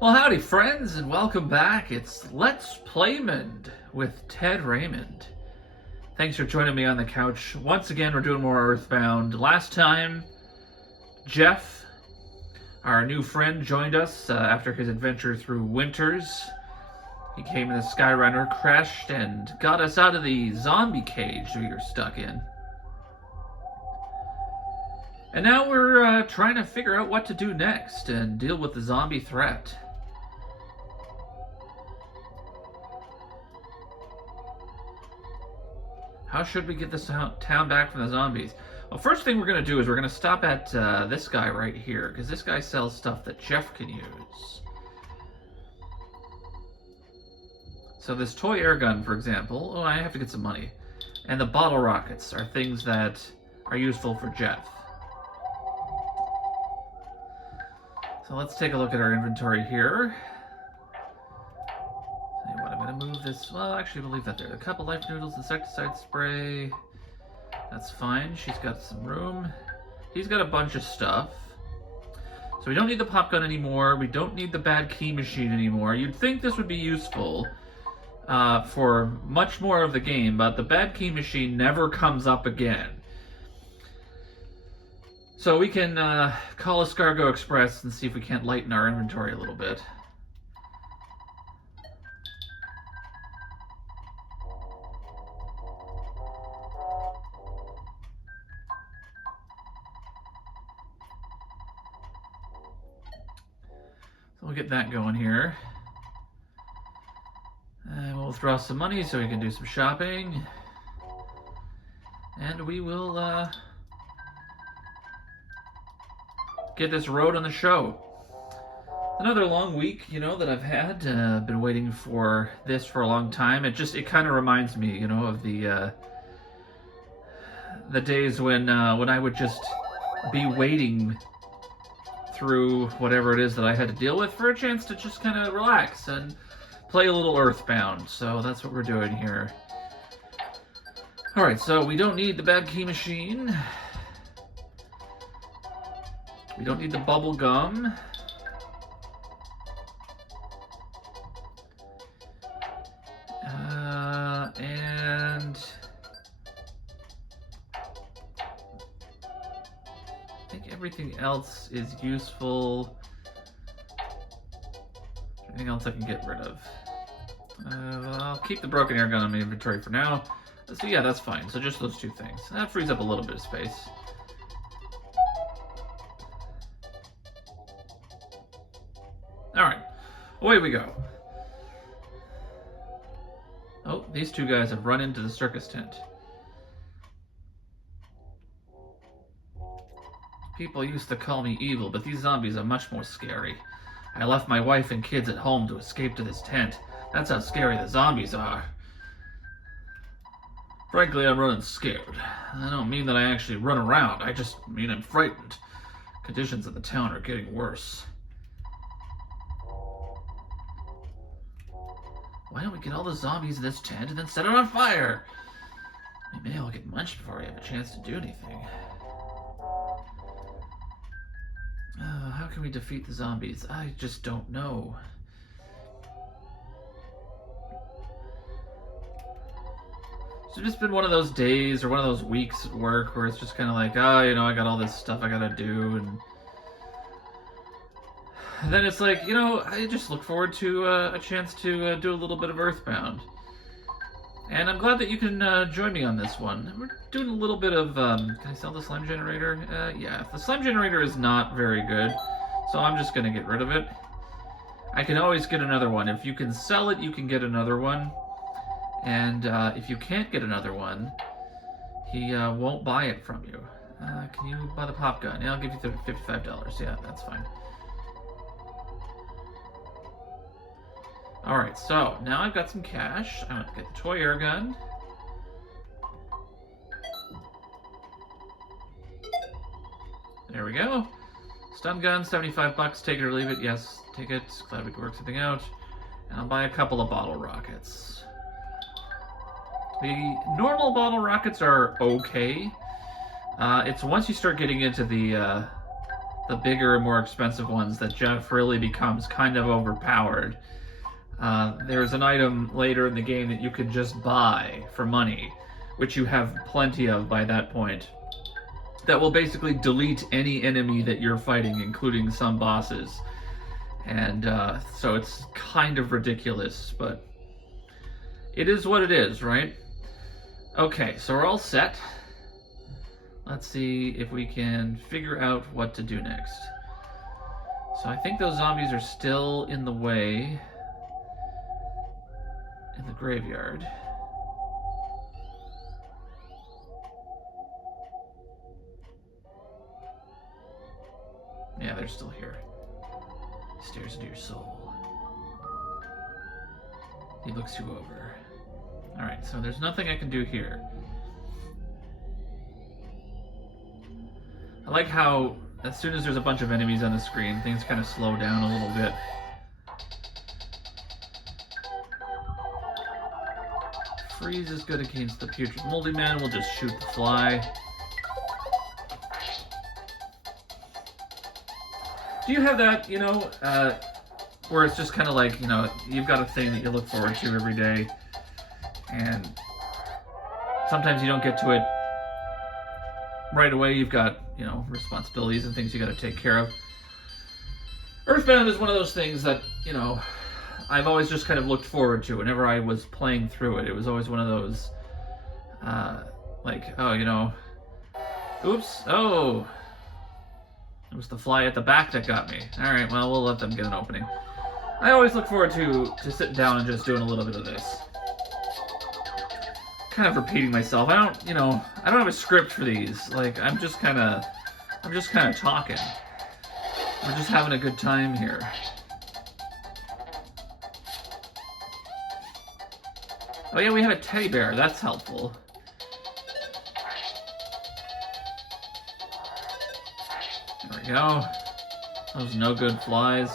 Well, howdy, friends, and welcome back. It's Let's Playmond with Ted Raymond. Thanks for joining me on the couch. Once again, we're doing more EarthBound. Last time, Jeff, our new friend, joined us after his adventure through Winters. He came in the Skyrunner, crashed, and got us out of the zombie cage we were stuck in. And now we're trying to figure out what to do next and deal with the zombie threat. How should we get this town back from the zombies? Well, first thing we're going to do is we're going to stop at this guy right here, because this guy sells stuff that Jeff can use. So this toy air gun, for example, I have to get some money. And the bottle rockets are things that are useful for Jeff. So let's take a look at our inventory here. I'm going to move this. Well, actually, we'll leave that there. A couple life noodles, insecticide spray. That's fine. She's got some room. He's got a bunch of stuff. So we don't need the pop gun anymore. We don't need the bad key machine anymore. You'd think this would be useful for much more of the game, but the bad key machine never comes up again. So we can call Escargot Express and see if we can't lighten our inventory a little bit. So we'll get that going here. And we'll throw some money so we can do some shopping. And we will get this road on the show. Another long week, that I've had. I've been waiting for this for a long time. It kind of reminds me, of the days when I would just be waiting through whatever it is that I had to deal with for a chance to just kind of relax and play a little EarthBound. So that's what we're doing here. Alright, so we don't need the bad key machine. We don't need the bubble gum. And I think everything else is useful. Anything else I can get rid of? I'll keep the broken air gun on my inventory for now. So yeah, that's fine. So just those two things. That frees up a little bit of space. Alright, away we go. Oh, these two guys have run into the circus tent. People used to call me evil, but these zombies are much more scary. I left my wife and kids at home to escape to this tent. That's how scary the zombies are. Frankly, I'm running scared. I don't mean that I actually run around, I just mean I'm frightened. Conditions in the town are getting worse. Why don't we get all the zombies in this tent and then set it on fire? Maybe I'll get munched before I have a chance to do anything. How can we defeat the zombies? I just don't know. It's just been one of those days or one of those weeks at work where it's just kind of like, I got all this stuff I gotta do, and then it's like, I just look forward to a chance to do a little bit of EarthBound. And I'm glad that you can join me on this one. We're doing a little bit of, can I sell the slime generator? Yeah, the slime generator is not very good, so I'm just gonna get rid of it. I can always get another one. If you can sell it, you can get another one. And if you can't get another one, he won't buy it from you. Can you buy the pop gun? Yeah, I'll give you $55. Yeah, that's fine. Alright, so now I've got some cash. I'm going to get the toy air gun. There we go. Stun gun, $75. Take it or leave it. Yes, take it. Glad we can work something out. And I'll buy a couple of bottle rockets. The normal bottle rockets are okay. It's once you start getting into the the bigger and more expensive ones that Jeff really becomes kind of overpowered. There's an item later in the game that you could just buy for money, which you have plenty of by that point, that will basically delete any enemy that you're fighting, including some bosses. And so it's kind of ridiculous, but it is what it is, right? Okay, so we're all set. Let's see if we can figure out what to do next. So I think those zombies are still in the way in the graveyard. Yeah, they're still here. Stares into your soul. He looks you over. Alright, so there's nothing I can do here. I like how as soon as there's a bunch of enemies on the screen, things kind of slow down a little bit. Freeze is good against the putrid moldy man. We'll just shoot the fly. Do you have that, you know, where it's just kind of like, you know, you've got a thing that you look forward to every day, and sometimes you don't get to it right away. You've got, you know, responsibilities and things you got to take care of. EarthBound is one of those things that, you know, I've always just kind of looked forward to whenever I was playing through it. It was always one of those, like, oh, you know, oops, oh, it was the fly at the back that got me. All right, well, we'll let them get an opening. I always look forward to sitting down and just doing a little bit of this. Kind of repeating myself. I don't, you know, I don't have a script for these. Like, I'm just kind of talking. We're just having a good time here. Oh yeah, we have a teddy bear. That's helpful. There we go. Those no good flies.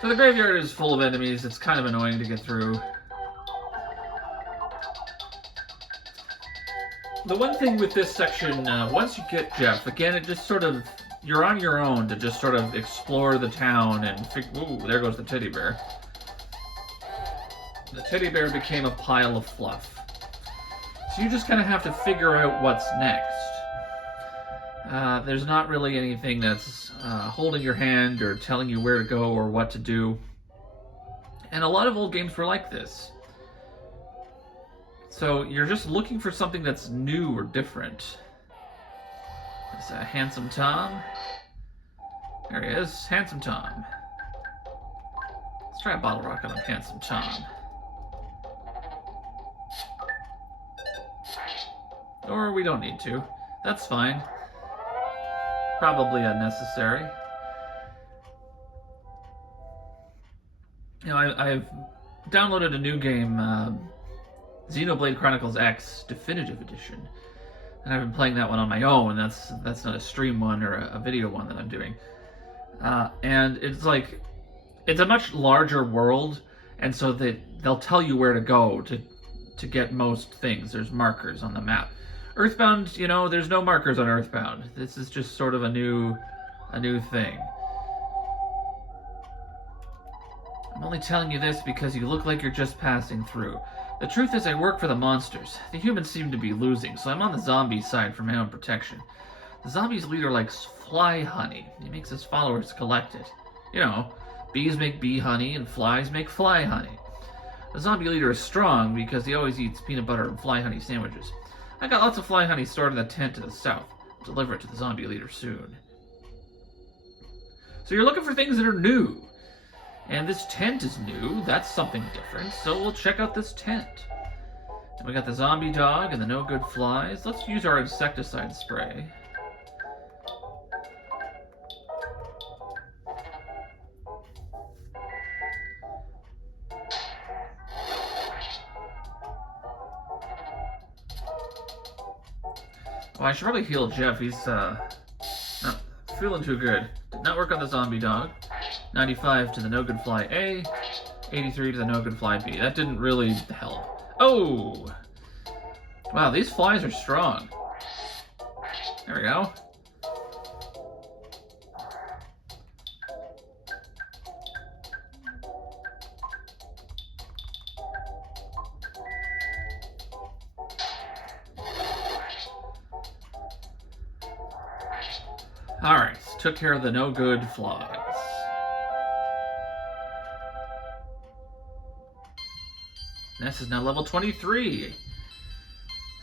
So the graveyard is full of enemies. It's kind of annoying to get through. The one thing with this section, once you get Jeff, again, it just sort of, you're on your own to just sort of explore the town and ooh, there goes the teddy bear. The teddy bear became a pile of fluff. So you just kind of have to figure out what's next. There's not really anything that's holding your hand or telling you where to go or what to do. And a lot of old games were like this. So you're just looking for something that's new or different. There's a Handsome Tom. There he is, Handsome Tom. Let's try a bottle rocket on Handsome Tom. Or we don't need to. That's fine. Probably unnecessary. You know, I've downloaded a new game, Xenoblade Chronicles X Definitive Edition, and I've been playing that one on my own. That's not a stream one or a video one that I'm doing. And it's like, it's a much larger world, and so they'll tell you where to go to get most things. There's markers on the map. EarthBound, you know, there's no markers on EarthBound. This is just sort of a new thing. I'm only telling you this because you look like you're just passing through. The truth is I work for the monsters. The humans seem to be losing, so I'm on the zombie side for my own protection. The zombie's leader likes fly honey. He makes his followers collect it. You know, bees make bee honey and flies make fly honey. The zombie leader is strong because he always eats peanut butter and fly honey sandwiches. I got lots of fly honey stored in the tent to the south. I'll deliver it to the zombie leader soon. So you're looking for things that are new. And this tent is new. That's something different. So we'll check out this tent. And we got the zombie dog and the no good flies. Let's use our insecticide spray. Well, I should probably heal Jeff. He's not feeling too good. Did not work on the zombie dog. 95 to the no good fly A. 83 to the no good fly B. That didn't really help. Oh! Wow, these flies are strong. There we go. Alright, took care of the no good flies. Ness is now level 23.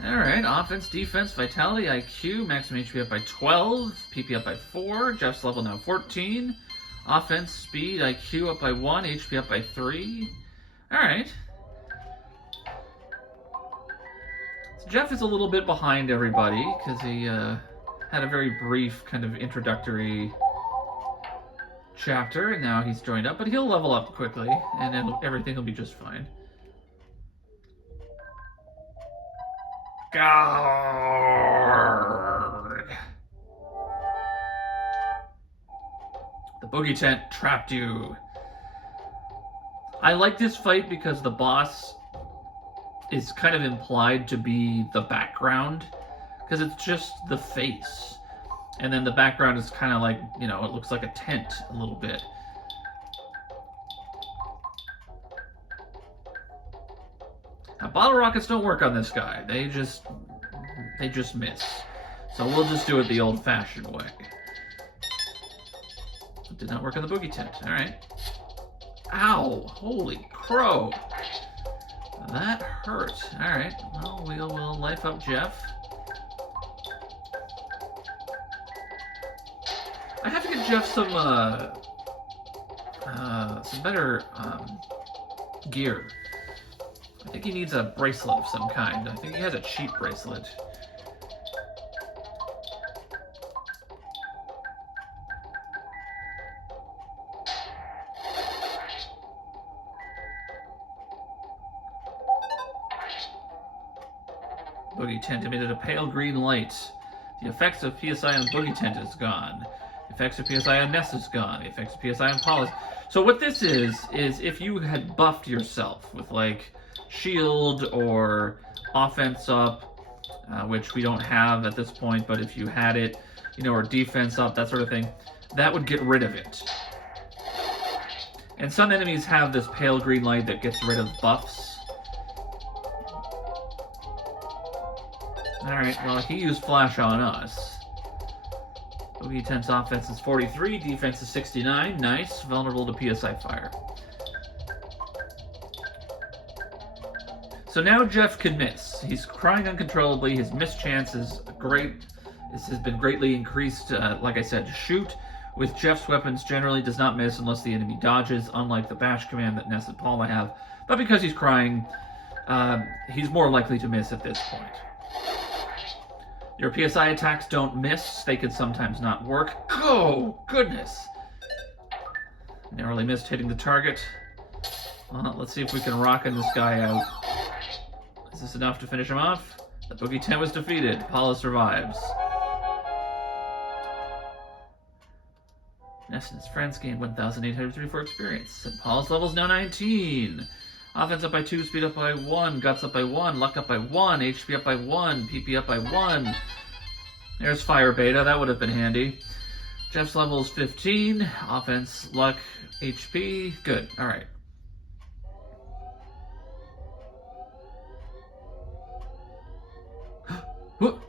Alright, offense, defense, vitality, IQ, maximum HP up by 12, PP up by 4, Jeff's level now 14. Offense, speed, IQ up by 1, HP up by 3. Alright. So Jeff is a little bit behind everybody, because he had a very brief kind of introductory chapter, and now he's joined up, but he'll level up quickly, and everything will be just fine. Guard! The boogie tent trapped you. I like this fight because the boss is kind of implied to be the background, because it's just the face. And then the background is kind of like, you know, it looks like a tent a little bit. Now, bottle rockets don't work on this guy. They just miss. So we'll just do it the old-fashioned way. It did not work on the boogie tent. All right. Ow! Holy crow! That hurt. All right. Well, we'll life up Jeff. I have to get Jeff some better gear. I think he needs a bracelet of some kind. I think he has a cheap bracelet. Boogie tent emitted a pale green light. The effects of PSI on Boogie tent is gone. The effects of PSI on Ness is gone. The effects of PSI on Paul is... So what this is if you had buffed yourself with, like, shield or offense up, which we don't have at this point, but if you had it, you know, or defense up, that sort of thing, that would get rid of it. And some enemies have this pale green light that gets rid of buffs. Alright, well, he used flash on us. Boogie Tent's offense is 43, defense is 69. Nice. Vulnerable to PSI fire. So now Jeff can miss. He's crying uncontrollably. His miss chance is great. This has been greatly increased, like I said, to shoot. With Jeff's weapons, generally does not miss unless the enemy dodges, unlike the bash command that Ness and Paula have. But because he's crying, he's more likely to miss at this point. Your PSI attacks don't miss. They can sometimes not work. Oh, goodness. Narrowly missed hitting the target. Well, let's see if we can rock this guy out. Is this enough to finish him off? The Boogie Tent was defeated. Paula survives. Ness and his friends gained 1,834 experience. And Paula's level is now 19. Offense up by 2, speed up by 1, guts up by 1, luck up by 1, HP up by 1, PP up by 1. There's fire beta, that would have been handy. Jeff's level is 15. Offense, luck, HP. Good, alright. Well,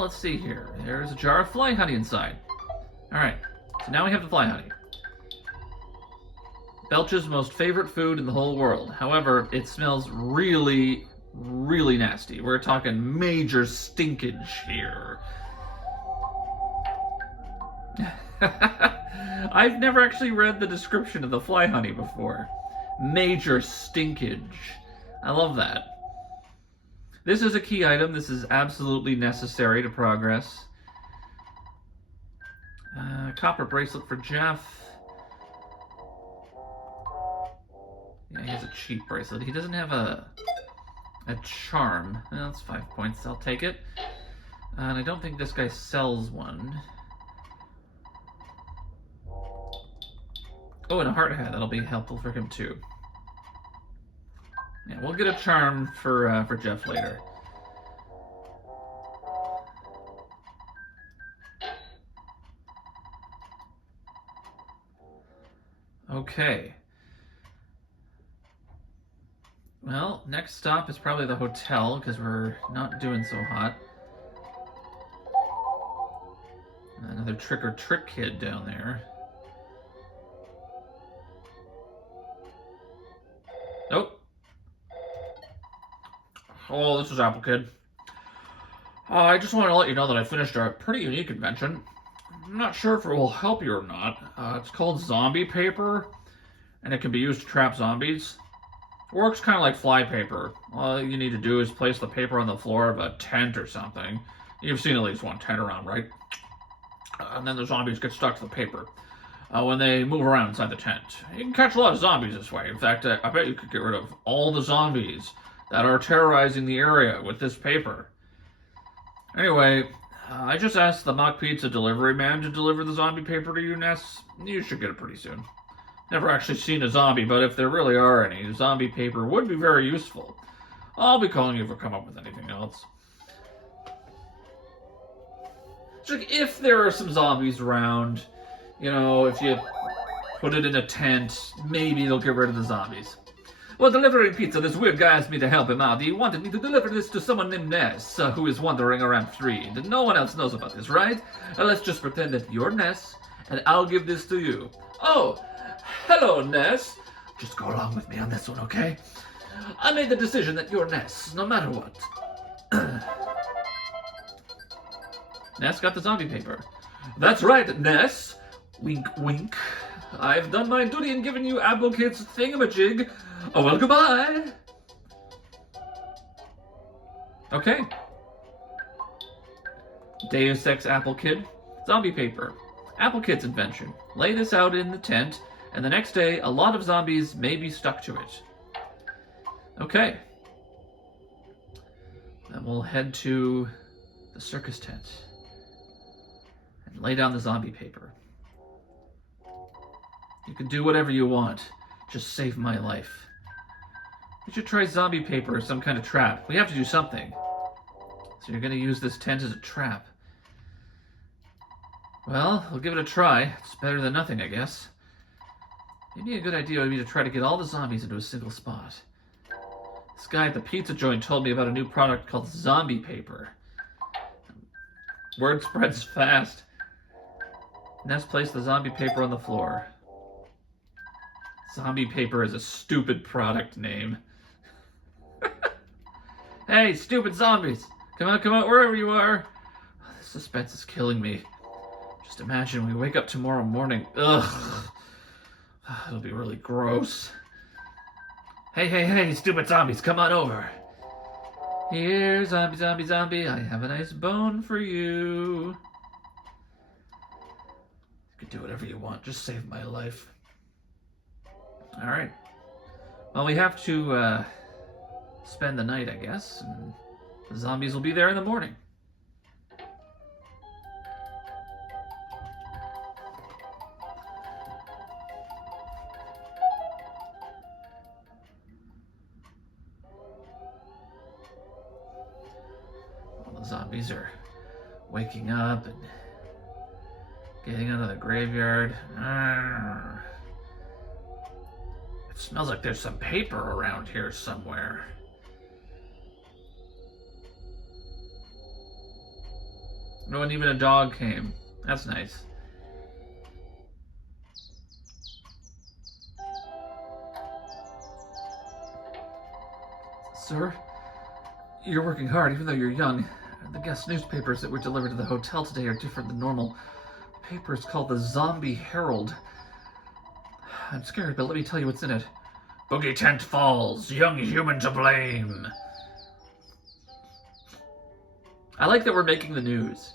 let's see here. There's a jar of fly honey inside. Alright, so now we have the fly honey. Belch's most favorite food in the whole world. However, it smells really, really nasty. We're talking major stinkage here. I've never actually read the description of the fly honey before. Major stinkage. I love that. This is a key item. This is absolutely necessary to progress. Copper bracelet for Jeff. Yeah, he has a cheap bracelet. He doesn't have a charm. Well, that's 5 points. I'll take it. And I don't think this guy sells one. Oh, and a heart hat. That'll be helpful for him too. Yeah, we'll get a charm for Jeff later. Okay. Well, next stop is probably the hotel, because we're not doing so hot. Another trick-or-trick kid down there. Oh. Oh, this is Apple Kid. I just wanted to let you know that I finished a pretty unique invention. I'm not sure if it will help you or not. It's called zombie paper, and it can be used to trap zombies. It works kind of like fly paper. All you need to do is place the paper on the floor of a tent or something. You've seen at least one tent around, right? And then the zombies get stuck to the paper when they move around inside the tent. You can catch a lot of zombies this way. In fact, I bet you could get rid of all the zombies that are terrorizing the area with this paper. Anyway, I just asked the mock pizza delivery man to deliver the zombie paper to you, Ness. You should get it pretty soon. Never actually seen a zombie, but if there really are any, zombie paper would be very useful. I'll be calling you if I come up with anything else. So if there are some zombies around, you know, if you put it in a tent, maybe they'll get rid of the zombies. Well, delivering pizza, this weird guy asked me to help him out. He wanted me to deliver this to someone named Ness, who is wandering around free. And no one else knows about this, right? Let's just pretend that you're Ness, and I'll give this to you. Oh, hello, Ness. Just go along with me on this one, okay? I made the decision that you're Ness, no matter what. Ness got the zombie paper. That's right, Ness. Wink, wink. I've done my duty and given you Apple Kid's thingamajig. Oh, well, goodbye. Okay. Deus Ex Apple Kid. Zombie paper. Apple Kid's invention. Lay this out in the tent, and the next day, a lot of zombies may be stuck to it. Okay. Then we'll head to the circus tent and lay down the zombie paper. You can do whatever you want. Just save my life. We should try zombie paper as some kind of trap. We have to do something. So you're going to use this tent as a trap. Well, we'll give it a try. It's better than nothing, I guess. Maybe a good idea would be to try to get all the zombies into a single spot. This guy at the pizza joint told me about a new product called zombie paper. Word spreads fast. Ness placed the zombie paper on the floor. Zombie paper is a stupid product name. Hey, stupid zombies! Come out, wherever you are! Oh, this suspense is killing me. Just imagine we wake up tomorrow morning. Ugh. It'll be really gross. Hey, stupid zombies, come on over. Here, zombie, I have a nice bone for you. You can do whatever you want, just save my life. Alright. Well, we have to spend the night, I guess, and the zombies will be there in the morning. All the zombies are waking up and getting out of the graveyard. It smells like there's some paper around here somewhere. No, and even a dog came. That's nice. Sir, you're working hard even though you're young. The guest newspapers that were delivered to the hotel today are different than normal. The paper is called the Zombie Herald. I'm scared, but let me tell you what's in it. Boogie tent falls, young human to blame. I like that we're making the news.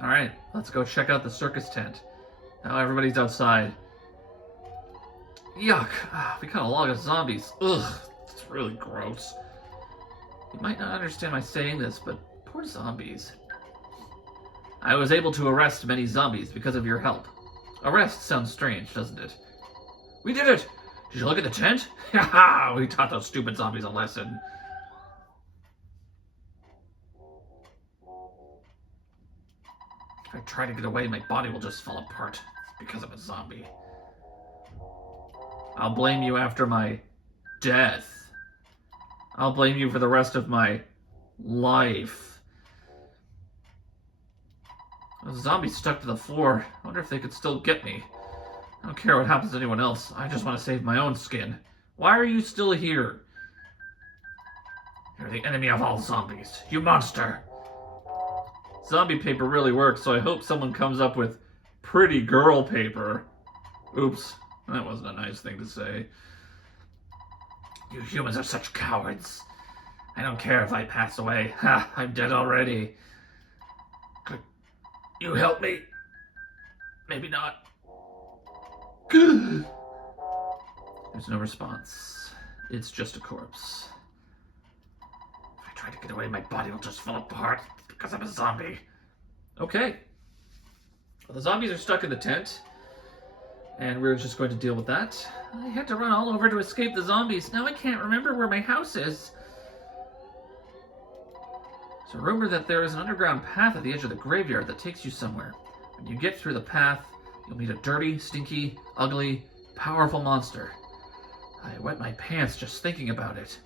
Alright, let's go check out the circus tent. Now everybody's outside. Yuck, we caught a lot of zombies. Ugh, it's really gross. You might not understand my saying this, but poor zombies. I was able to arrest many zombies because of your help. Arrest sounds strange, doesn't it? We did it! Did you look at the tent? Haha! We taught those stupid zombies a lesson. If I try to get away, my body will just fall apart. It's because I'm a zombie. I'll blame you after my death. I'll blame you for the rest of my life. Those zombies stuck to the floor. I wonder if they could still get me. I don't care what happens to anyone else. I just want to save my own skin. Why are you still here? You're the enemy of all zombies. You monster. Zombie paper really works, so I hope someone comes up with pretty girl paper. Oops, that wasn't a nice thing to say. You humans are such cowards. I don't care if I pass away. Ha, I'm dead already. Could you help me? Maybe not. There's no response. It's just a corpse. If I try to get away, my body will just fall apart because I'm a zombie. Okay. Well, the zombies are stuck in the tent, and we're just going to deal with that. I had to run all over to escape the zombies. Now I can't remember where my house is. There's a rumor that there is an underground path at the edge of the graveyard that takes you somewhere. When you get through the path, you'll meet a dirty, stinky, ugly, powerful monster. I wet my pants just thinking about it.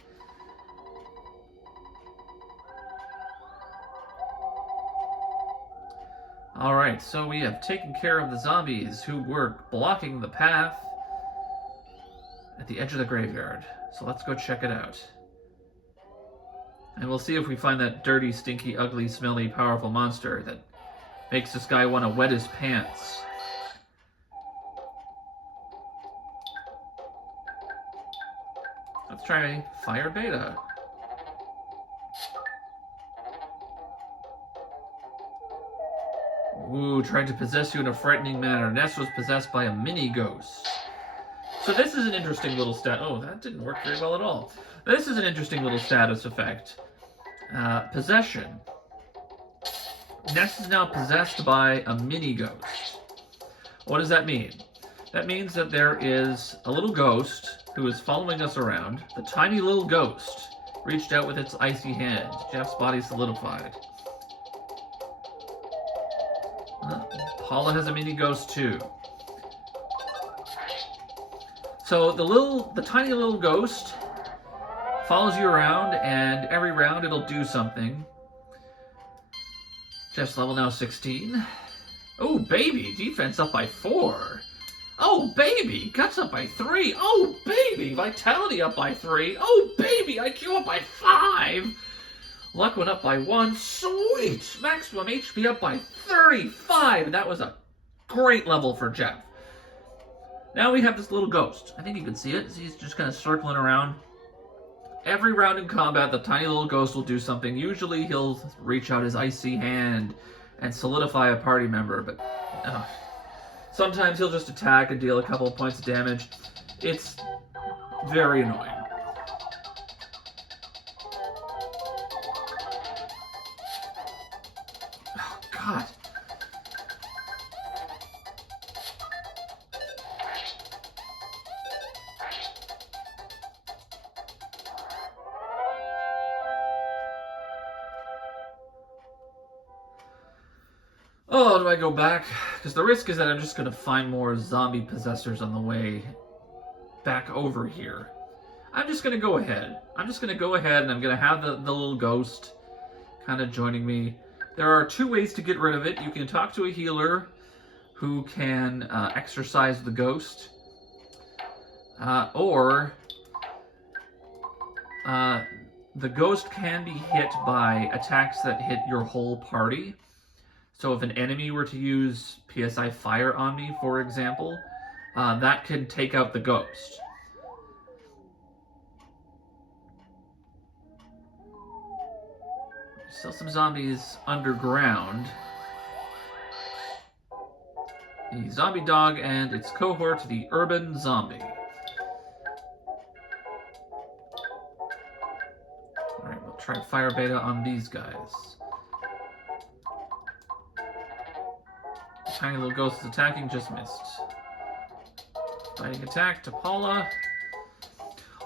Alright, so we have taken care of the zombies who were blocking the path at the edge of the graveyard. So let's go check it out. And we'll see if we find that dirty, stinky, ugly, smelly, powerful monster that makes this guy want to wet his pants. Let's try Fire Beta. Ooh, tried to possess you in a frightening manner. Ness was possessed by a mini-ghost. So this is an interesting little stat. Oh, that didn't work very well at all. This is an interesting little status effect. Possession. Ness is now possessed by a mini-ghost. What does that mean? That means that there is a little ghost who is following us around. The tiny little ghost reached out with its icy hand. Jeff's body solidified. Paula has a mini-ghost too. So the tiny little ghost follows you around, and every round it'll do something. Jeff's level now 16. Oh, baby! Defense up by 4. Oh, baby! Guts up by 3. Oh, baby! Vitality up by 3. Oh, baby! IQ up by 5. Luck went up by 1. Sweet! Maximum HP up by 35. That was a great level for Jeff. Now we have this little ghost. I think you can see it. He's just kind of circling around. Every round in combat, the tiny little ghost will do something. Usually he'll reach out his icy hand and solidify a party member, but sometimes he'll just attack and deal a couple of points of damage. It's very annoying. Oh, God. Oh, do I go back? Because the risk is that I'm just going to find more zombie possessors on the way back over here. I'm just going to go ahead. I'm just going to go ahead and I'm going to have the little ghost kind of joining me. There are 2 ways to get rid of it. You can talk to a healer who can exorcise the ghost. Or the ghost can be hit by attacks that hit your whole party. So if an enemy were to use PSI Fire on me, for example, that can take out the ghost. Still some zombies underground. The zombie dog and its cohort, the urban zombie. Alright, we'll try Fire Beta on these guys. Tiny little ghost is attacking, just missed. Fighting attack to Paula.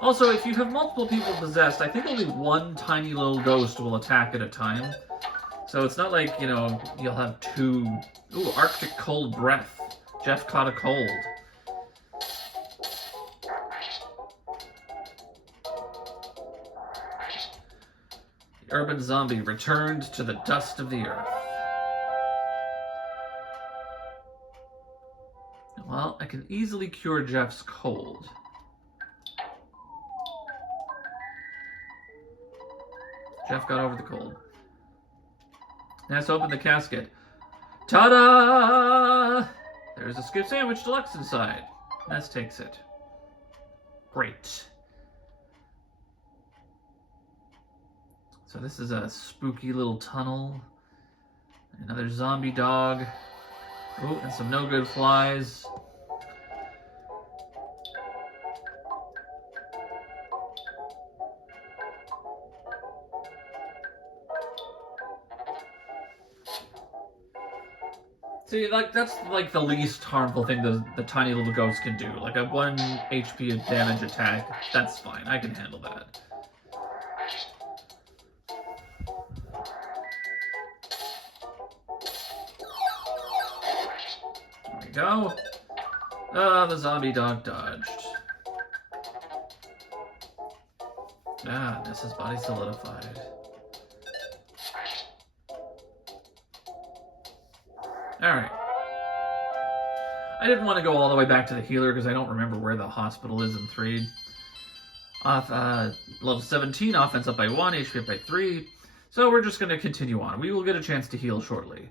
Also, if you have multiple people possessed, I think only one tiny little ghost will attack at a time. So it's not like, you know, you'll have two... Ooh, Arctic cold breath. Jeff caught a cold. The urban zombie returned to the dust of the earth. Well, I can easily cure Jeff's cold. Jeff got over the cold. Now let's open the casket. Ta-da! There's a skip sandwich deluxe inside. Ness takes it. Great. So this is a spooky little tunnel. Another zombie dog. Oh, and some no-good flies. See, like, that's like the least harmful thing the tiny little ghost can do. Like a 1 HP damage attack, that's fine. I can handle that. There we go. Ah, the zombie dog dodged. Ah, Ness's body solidified. Alright. I didn't want to go all the way back to the healer because I don't remember where the hospital is in 3. Level 17, offense up by 1, HP up by 3. So we're just going to continue on. We will get a chance to heal shortly.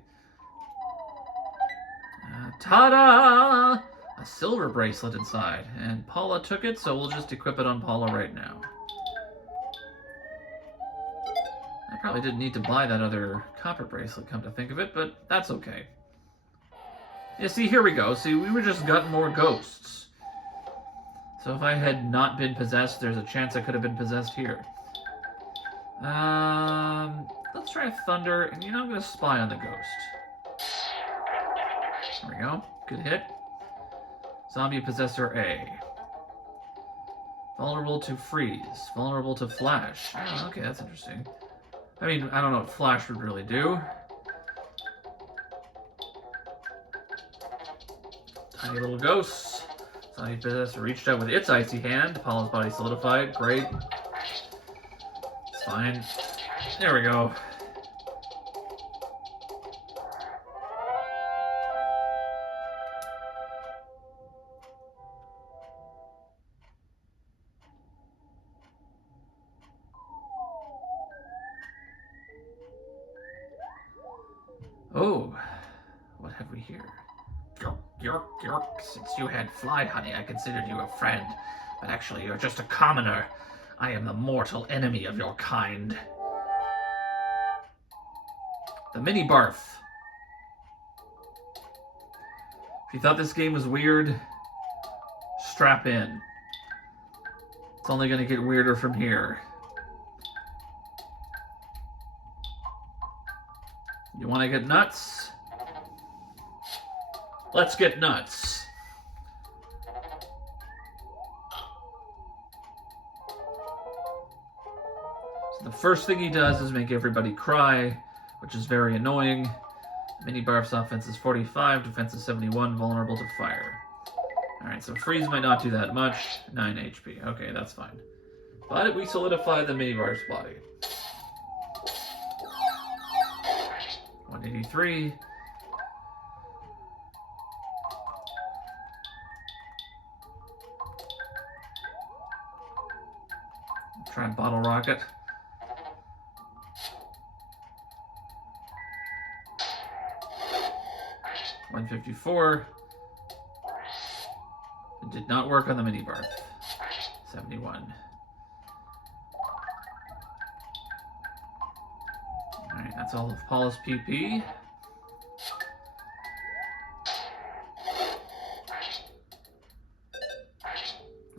Ta-da! A silver bracelet inside. And Paula took it, so we'll just equip it on Paula right now. I probably didn't need to buy that other copper bracelet, come to think of it, but that's okay. Yeah, see, here we go. See, we were just got more ghosts. So if I had not been possessed, there's a chance I could have been possessed here. Let's try Thunder, and you know, I'm going to spy on the ghost. There we go. Good hit. Zombie Possessor A. Vulnerable to freeze. Vulnerable to flash. Oh, okay, that's interesting. I mean, I don't know what flash would really do. Tiny little ghosts. Zombie Possessor reached out with its icy hand. Paula's body solidified. Great. It's fine. There we go. Oh, what have we here? York. Since you had fly honey, I considered you a friend. But actually, you're just a commoner. I am the mortal enemy of your kind. The mini barf. If you thought this game was weird, strap in. It's only going to get weirder from here. You want to get nuts? Let's get nuts. So the first thing he does is make everybody cry, which is very annoying. Mini Barf's offense is 45, defense is 71, vulnerable to fire. Alright, so freeze might not do that much. 9 HP. Okay, that's fine. But we solidify the Mini Barf's body. 183. Try and bottle rocket. $154. It did not work on the mini barf. 71. Alright, that's all of Paula's PP.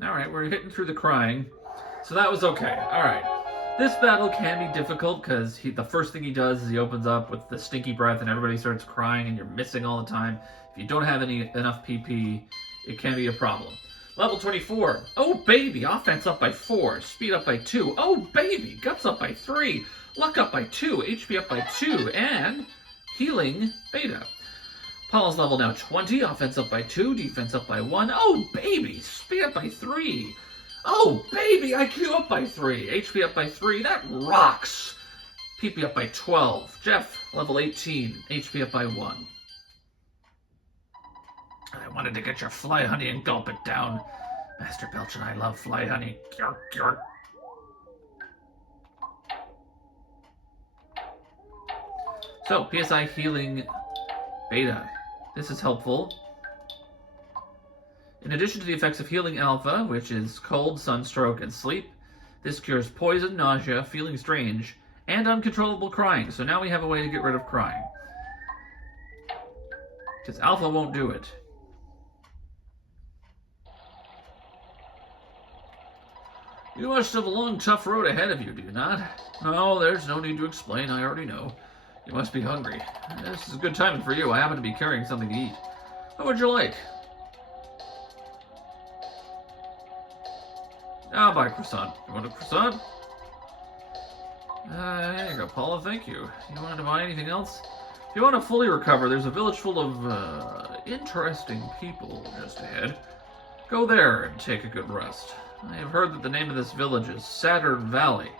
Alright, we're hitting through the crying. So that was okay. Alright. This battle can be difficult because the first thing he does is he opens up with the stinky breath and everybody starts crying and you're missing all the time. If you don't have enough PP, it can be a problem. Level 24. Oh, baby. Offense up by 4. Speed up by 2. Oh, baby. Guts up by 3. Luck up by 2. HP up by 2. And healing beta. Paul's level now 20. Offense up by 2. Defense up by 1. Oh, baby. Speed up by 3. Oh, baby. IQ up by 3. HP up by 3. That rocks. PP up by 12. Jeff, level 18. HP up by 1. I wanted to get your fly honey and gulp it down. Master Belch and I love fly honey. Gyark, gyark. So, PSI healing beta. This is helpful. In addition to the effects of healing alpha, which is cold, sunstroke, and sleep, this cures poison, nausea, feeling strange, and uncontrollable crying. So now we have a way to get rid of crying. Because alpha won't do it. You must have a long, tough road ahead of you, do you not? No, there's no need to explain. I already know. You must be hungry. This is a good timing for you. I happen to be carrying something to eat. What would you like? I'll buy a croissant. You want a croissant? There you go, Paula. Thank you. You wanted to buy anything else? If you want to fully recover, there's a village full of interesting people just ahead. Go there and take a good rest. I have heard that the name of this village is Saturn Valley,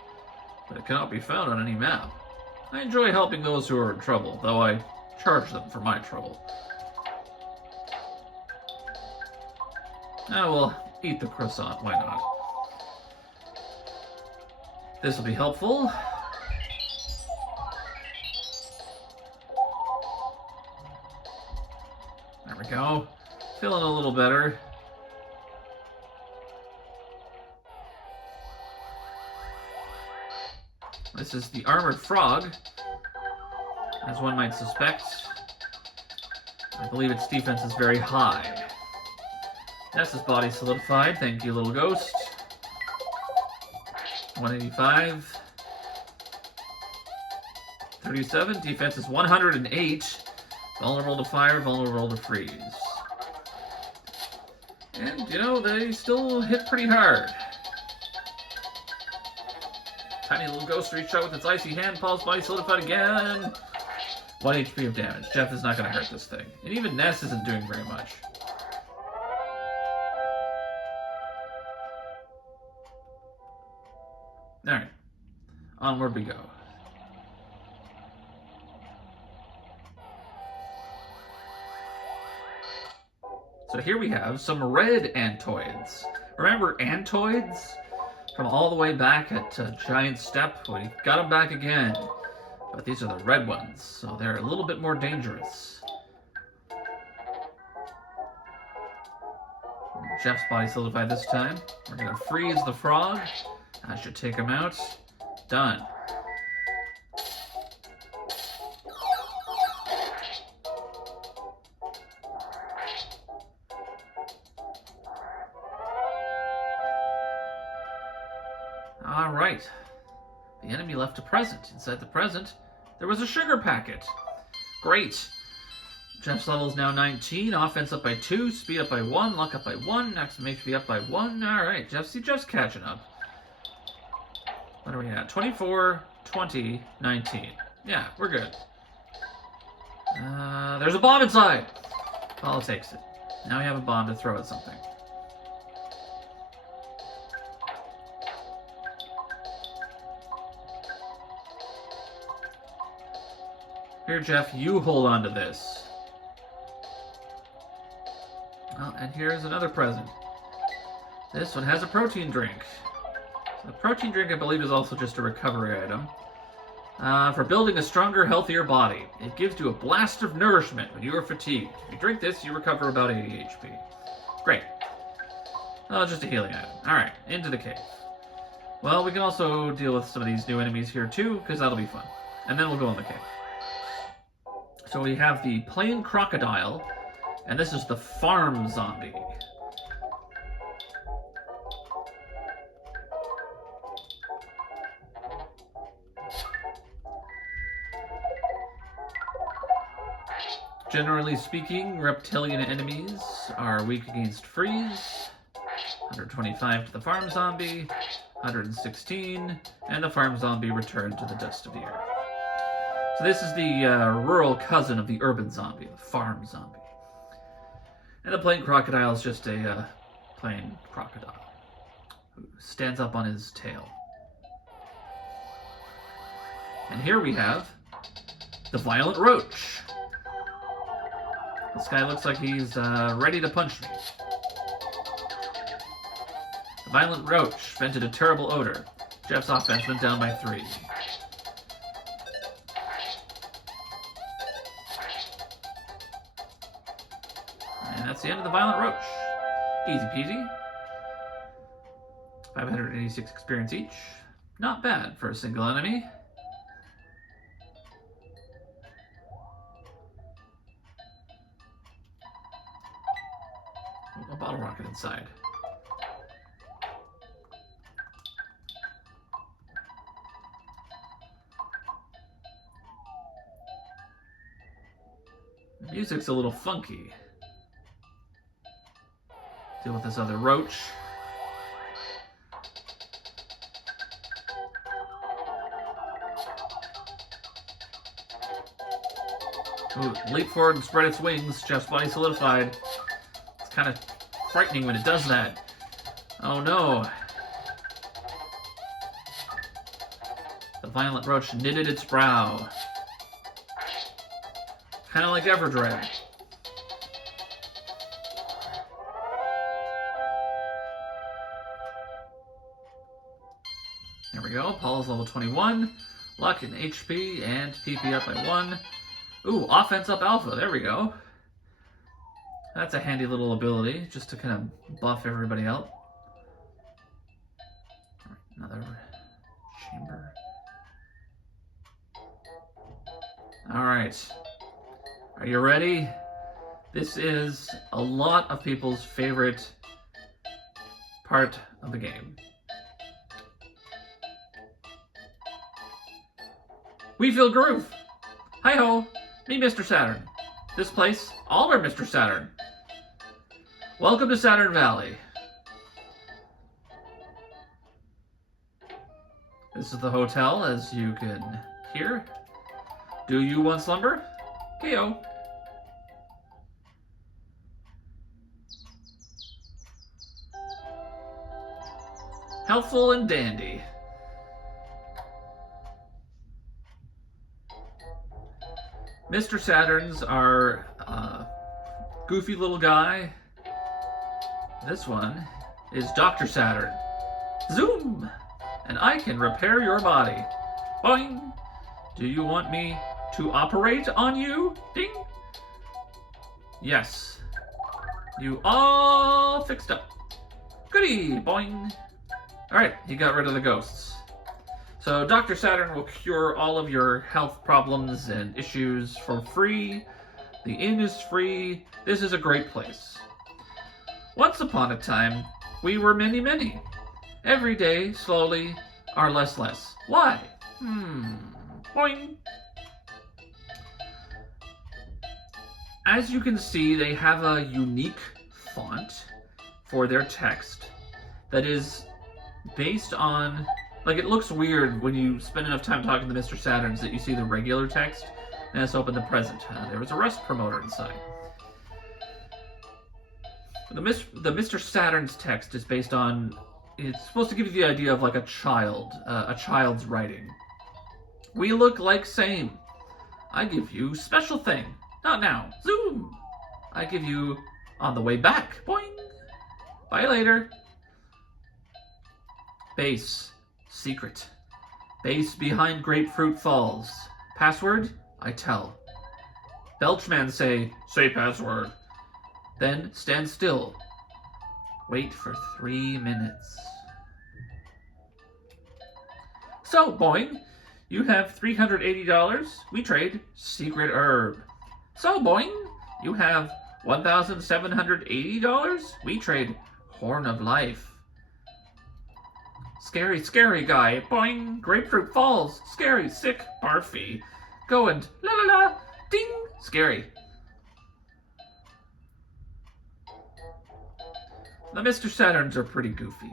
but it cannot be found on any map. I enjoy helping those who are in trouble, though I charge them for my trouble. I will eat the croissant, why not? This will be helpful. There we go. Feeling a little better. This is the Armored Frog, as one might suspect. I believe its defense is very high. Ness's body solidified. Thank you, little ghost. 185. 37. Defense is 108. Vulnerable to fire, vulnerable to freeze. And, you know, they still hit pretty hard. Tiny little ghost reached out with its icy hand. Paul's body solidified again. 1 HP of damage. Jeff is not going to hurt this thing. And even Ness isn't doing very much. Alright. Onward we go. So here we have some red Antoids. Remember Antoids? From all the way back at Giant Step, we got them back again. But these are the red ones, so they're a little bit more dangerous. Jeff's body solidified this time. We're going to freeze the frog. That should take him out. Done. Alright. The enemy left a present. Inside the present, there was a sugar packet. Great. Jeff's level is now 19. Offense up by 2. Speed up by 1. Luck up by 1. Maximum HP up by 1. Alright, Jeff's catching up. What are we at? 24, 20, 19. Yeah, we're good. There's a bomb inside. Paula takes it. Now we have a bomb to throw at something. Here, Jeff, you hold on to this. Well, and here's another present. This one has a protein drink. So the protein drink, I believe, is also just a recovery item. For building a stronger, healthier body. It gives you a blast of nourishment when you are fatigued. If you drink this, you recover about 80 HP. Great. Oh, just a healing item. Alright, into the cave. Well, we can also deal with some of these new enemies here too, because that'll be fun. And then we'll go in the cave. So we have the plain crocodile, and this is the farm zombie. Generally speaking, reptilian enemies are weak against freeze. 125 to the farm zombie, 116, and the farm zombie returned to the dust of the earth. So this is the rural cousin of the urban zombie, the farm zombie. And the plain crocodile is just a plain crocodile who stands up on his tail. And here we have the violent roach. This guy looks like he's ready to punch me. The violent roach vented a terrible odor. Jeff's offense went down by 3. And that's the end of the violent roach. Easy peasy. 586 experience each. Not bad for a single enemy. A bottle rocket inside. The music's a little funky. Deal with this other roach. Ooh, leap forward and spread its wings. Jeff's body solidified. It's kind of frightening when it does that. Oh no. The violent roach knitted its brow. Kind of like Everdread. There we go. Paul's level 21. Luck and HP and PP up by 1. Ooh, offense up alpha. There we go. That's a handy little ability, just to kind of buff everybody out. Another chamber. Alright. Are you ready? This is a lot of people's favorite part of the game. We feel groove. Hi-ho, me Mr. Saturn. This place, all are Mr. Saturn. Welcome to Saturn Valley. This is the hotel, as you can hear. Do you want slumber? KO. Healthful and dandy. Mr. Saturns are goofy little guy. This one is Dr. Saturn. Zoom! And I can repair your body. Boing! Do you want me to operate on you? Ding! Yes. You all fixed up. Goody! Boing! Alright, he got rid of the ghosts. So Dr. Saturn will cure all of your health problems and issues for free. The inn is free. This is a great place. Once upon a time, we were many. Every day, slowly, are less. Why? Boing. As you can see, they have a unique font for their text that is based on... Like, it looks weird when you spend enough time talking to Mr. Saturns that you see the regular text, and it's open the present. There was a rest promoter inside. The Mr. Saturn's text is based on... It's supposed to give you the idea of like a child's writing. We look like same. I give you special thing. Not now. Zoom. I give you on the way back. Boing. Bye later. Base. Secret. Base behind Grapefruit Falls. Password? I tell. Belchman say password. Then stand still. Wait for 3 minutes. So, Boing, you have $380. We trade secret herb. So, Boing, you have $1,780. We trade horn of life. Scary guy. Boing, Grapefruit Falls. Scary, sick, barfy. Go and la la la, ding. Scary. The Mr. Saturns are pretty goofy.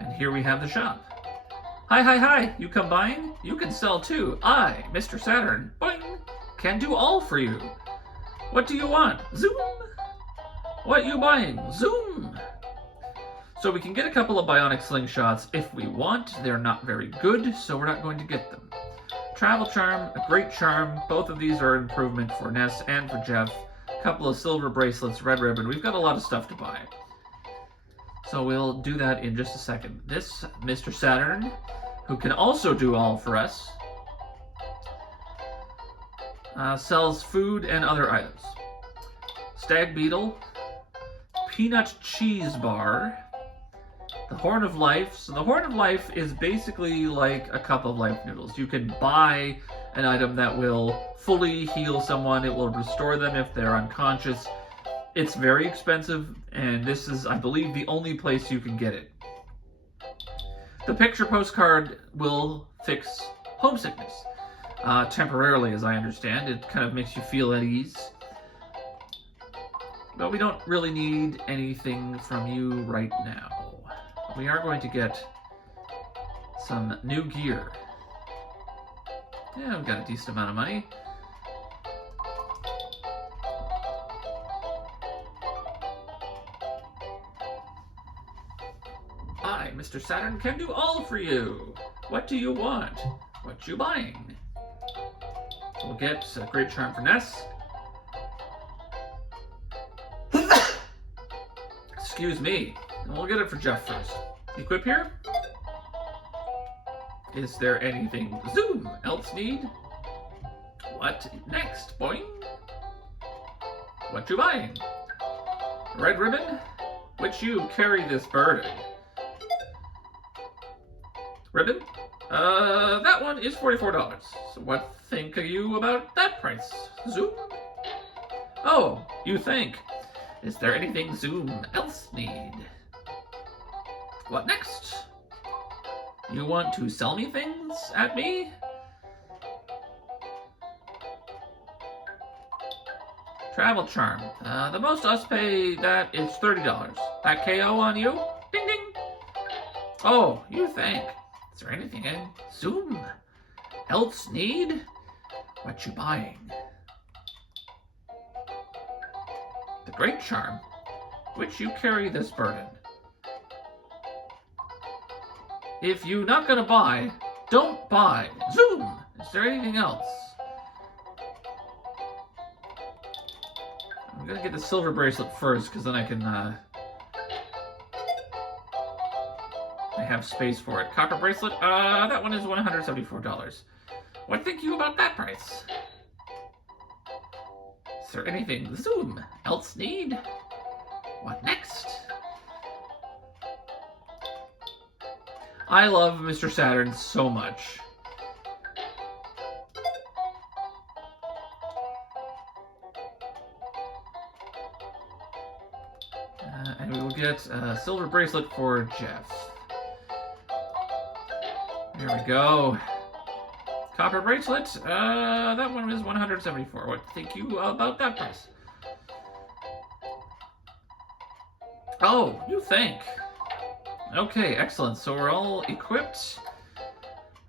And here we have the shop. Hi, hi, hi, you come buying? You can sell too. I, Mr. Saturn, boing, can do all for you. What do you want? Zoom. What you buying? Zoom. So we can get a couple of bionic slingshots if we want. They're not very good, so we're not going to get them. Travel charm, a great charm. Both of these are an improvement for Ness and for Jeff. A couple of silver bracelets, red ribbon. We've got a lot of stuff to buy. So we'll do that in just a second. This Mr. Saturn, who can also do all for us, sells food and other items. Stag Beetle, Peanut Cheese Bar, the Horn of Life. So the Horn of Life is basically like a cup of life noodles. You can buy an item that will fully heal someone. It will restore them if they're unconscious. It's very expensive, and this is, I believe, the only place you can get it. The picture postcard will fix homesickness. Temporarily, as I understand. It kind of makes you feel at ease. But we don't really need anything from you right now. We are going to get some new gear. Yeah, we've got a decent amount of money. I, Mr. Saturn, can do all for you. What do you want? What you buying? We'll get a great charm for Ness. Excuse me. We'll get it for Jeff first. Equip here. Is there anything zoom else need? What next, boing? What you buying? Red ribbon? Which you carry this burden? Ribbon? That one is $44. So what think you about that price? Zoom? Oh, you think. Is there anything Zoom else need? What next? You want to sell me things at me? Travel charm. The most us pay that is $30. That KO on you? Ding ding. Oh, you think. Is there anything in Zoom else need? What you buying? The great charm. Which you carry this burden. If you not gonna buy, don't buy. Zoom! Is there anything else? I'm gonna get the silver bracelet first, because then I can, I have space for it. Copper bracelet, that one is $174. What think you about that price? Is there anything Zoom else need? What next? I love Mr. Saturn so much. And we will get a silver bracelet for Jeff. There we go. Copper bracelet, that one is $174. What think you about that price? Oh, you think. Okay, excellent. So we're all equipped.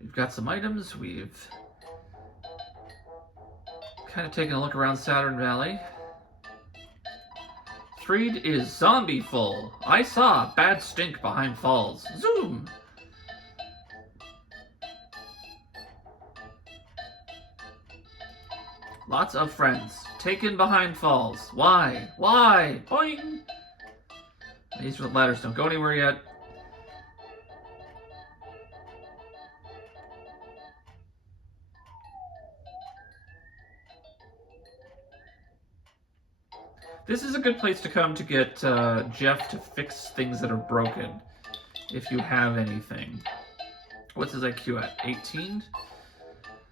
We've got some items. We've kind of taken a look around Saturn Valley. Street is zombie full. I saw bad stink behind falls. Zoom! Lots of friends. Taken behind falls. Why? Why? Boing! These ladders don't go anywhere yet. This is a good place to come to get Jeff to fix things that are broken, if you have anything. What's his IQ at? 18?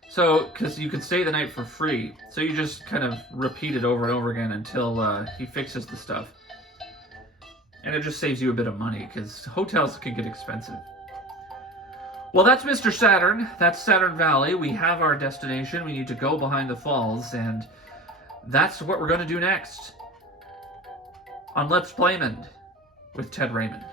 So, because you can stay the night for free, so you just kind of repeat it over and over again until he fixes the stuff. And it just saves you a bit of money, because hotels can get expensive. Well, that's Mr. Saturn. That's Saturn Valley. We have our destination. We need to go behind the falls, and that's what we're going to do next on Let's Playmond with Ted Raymond.